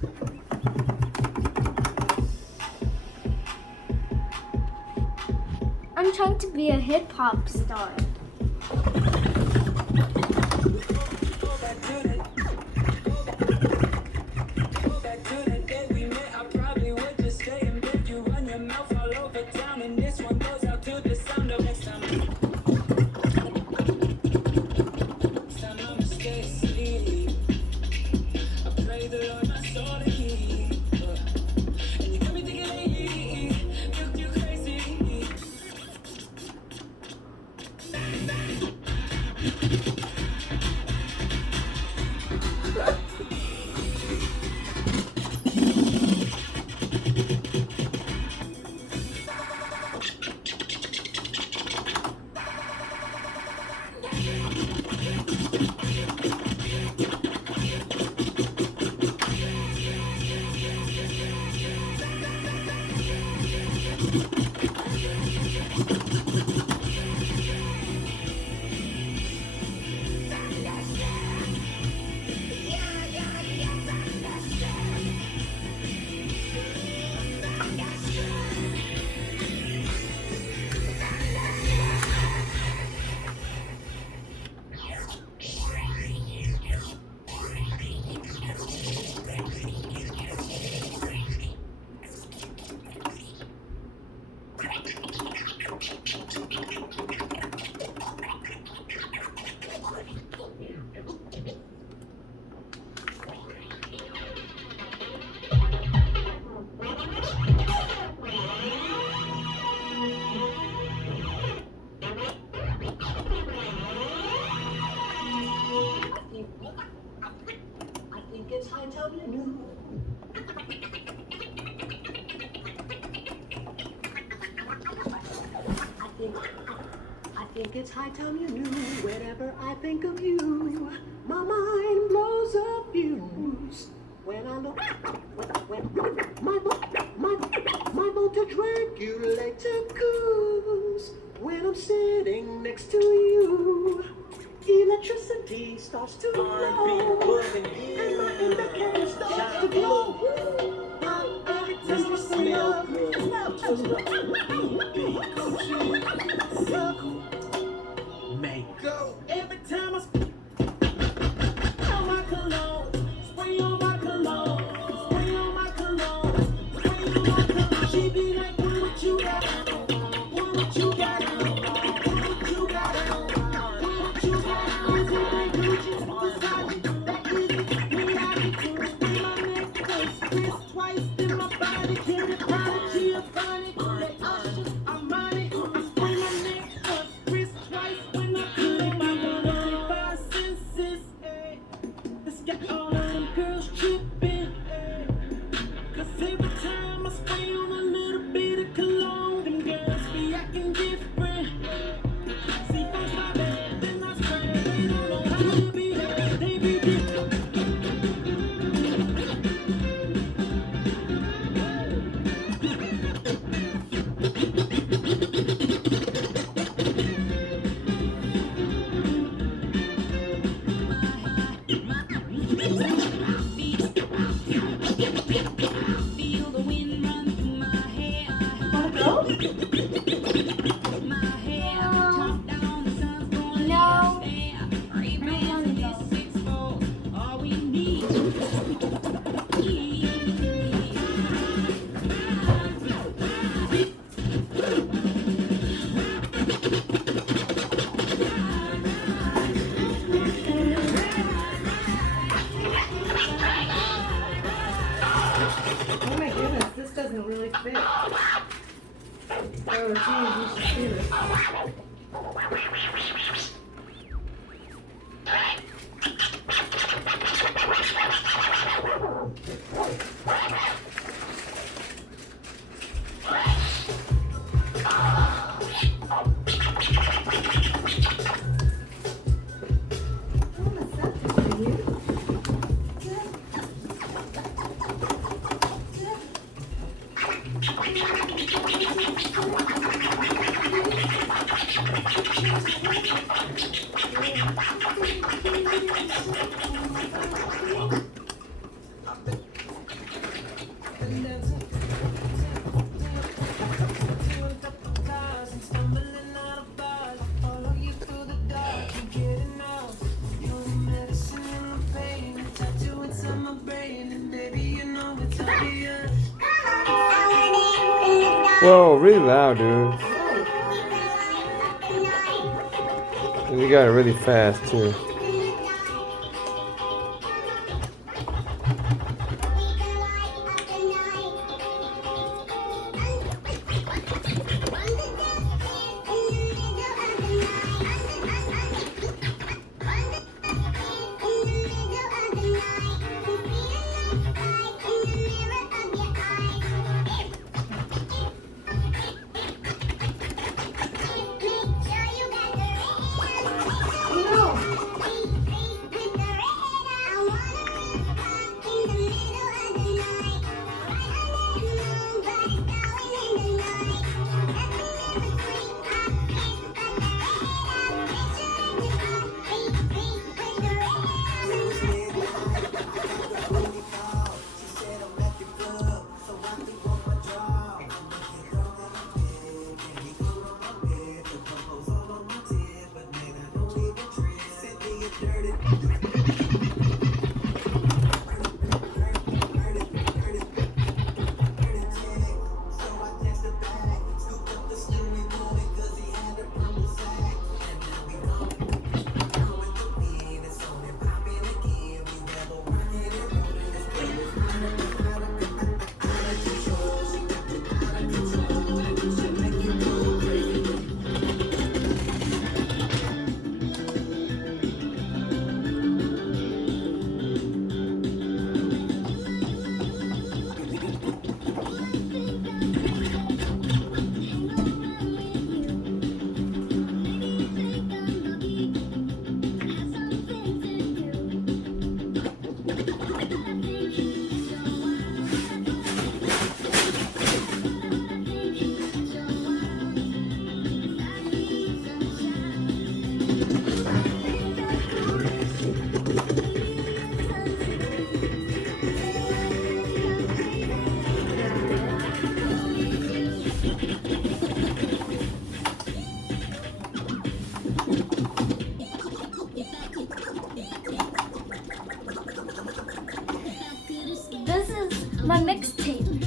I'm trying to be a hip hop star. It's high time you knew. I think it's high time you knew. Whenever I think of you, my mind blows up fuse. When I look, my voltage regulator goes. When I'm sitting next to you, electricity starts to flow, and my indicator starts to glow. Every time I smell go. Every time I smell my cologne, spray on my cologne, spray on my cologne, spray on my cologne. She be like, what you got? What you got? What you got? What you got? Is it like Gucci, Versace? That is me. I can spray my neck, twist twice in my body. Get it right, Giovanni. They Usher, I'm on it. I spray my neck, twist twice when I play my five senses. Let's get all of them girls tripping. Cause every time I spray on a little bit of cologne, them girls be acting different. See, first I bet, then I spray. They don't know how to be, they be different. Feel the wind run through my hair. My hair, top down, the sun's going No. Ray-Bans and this 6'4", all we need. Oh my goodness, this doesn't really fit. Oh geez, you should see this. Oh, what's that for you? Whoa, really loud, dude. And you got it really fast, too. This is my mixtape.